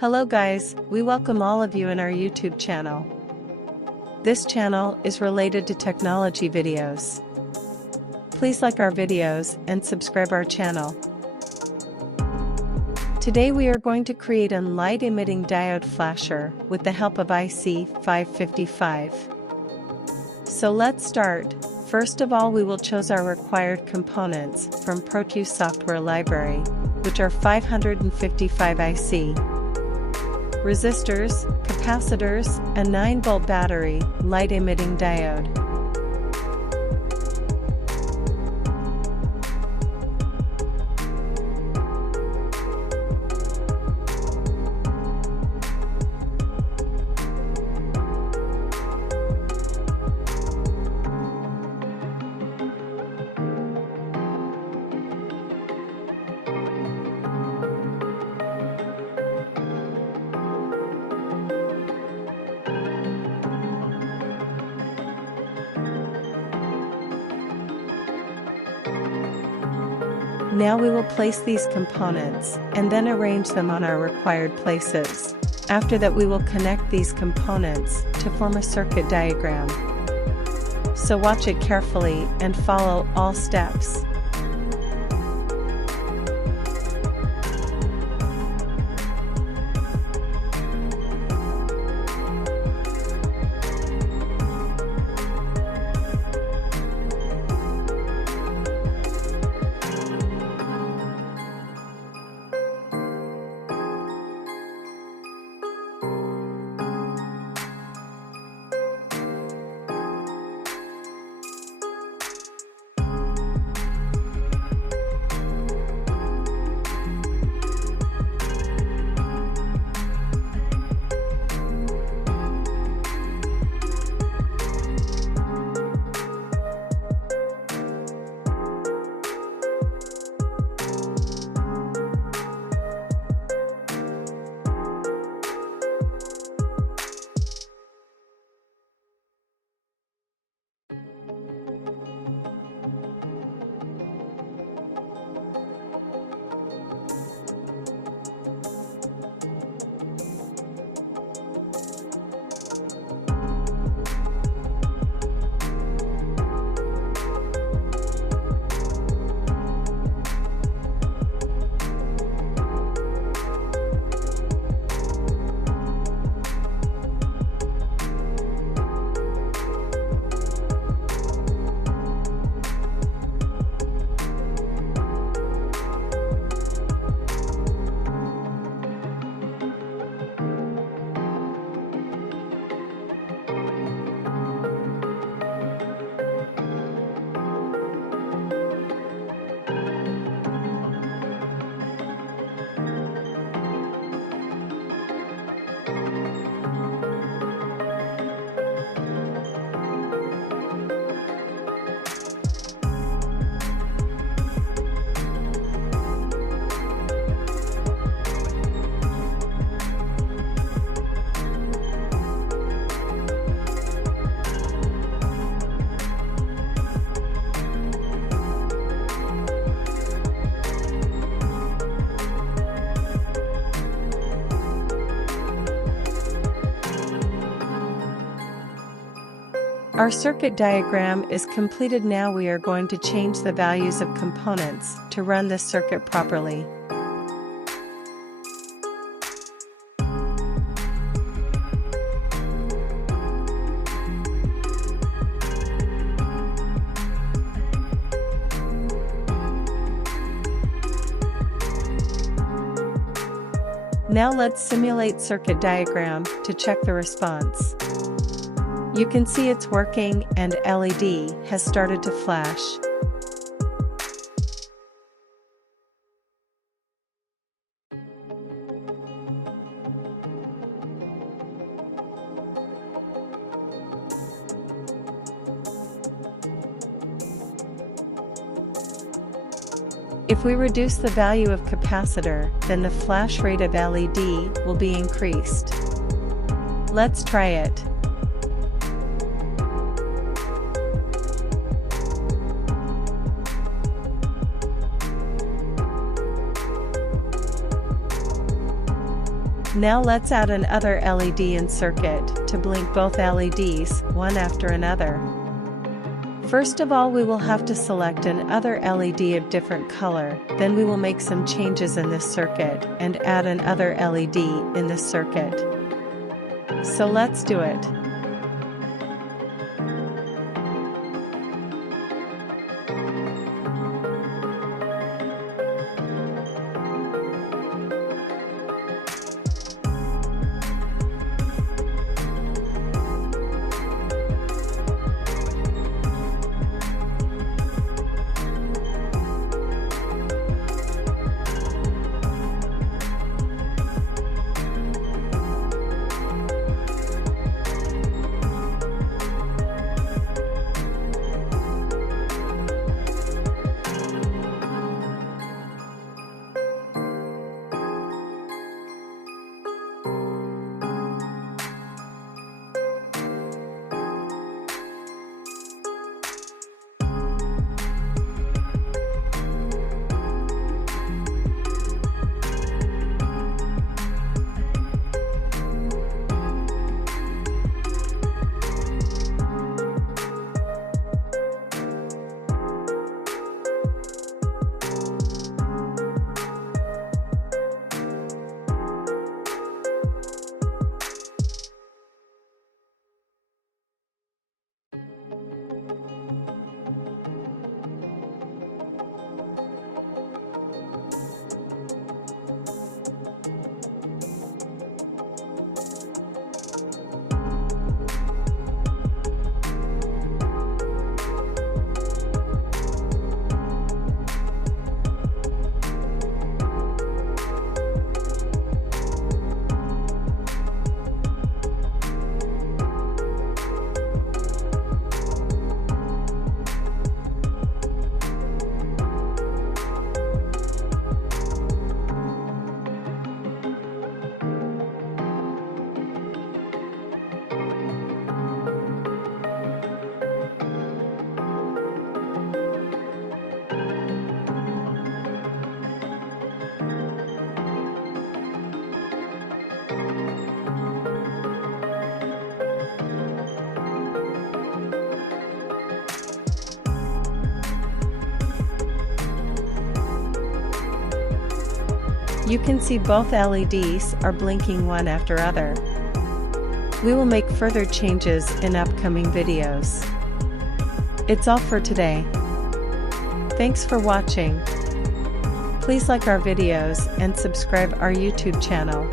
Hello guys, we welcome all of you in our YouTube channel. This channel is related to technology videos. Please like our videos and subscribe our channel. Today we are going to create a light-emitting diode flasher with the help of IC 555. So let's start. First of all, we will choose our required components from Proteus software library, which are 555 IC. Resistors, capacitors, a 9-volt battery, light-emitting diode. Now we will place these components, and then arrange them on our required places. After that we will connect these components to form a circuit diagram. So watch it carefully and follow all steps. Our circuit diagram is completed. Now we are going to change the values of components to run this circuit properly. Now let's simulate circuit diagram to check the response. You can see it's working and LED has started to flash. If we reduce the value of capacitor, then the flash rate of LED will be increased. Let's try it. Now let's add another LED in circuit to blink both LEDs, one after another. First of all, we will have to select another LED of different color, then we will make some changes in this circuit and add another LED in this circuit. So let's do it. You can see both LEDs are blinking one after other. We will make further changes in upcoming videos. It's all for today. Thanks for watching. Please like our videos and subscribe our YouTube channel.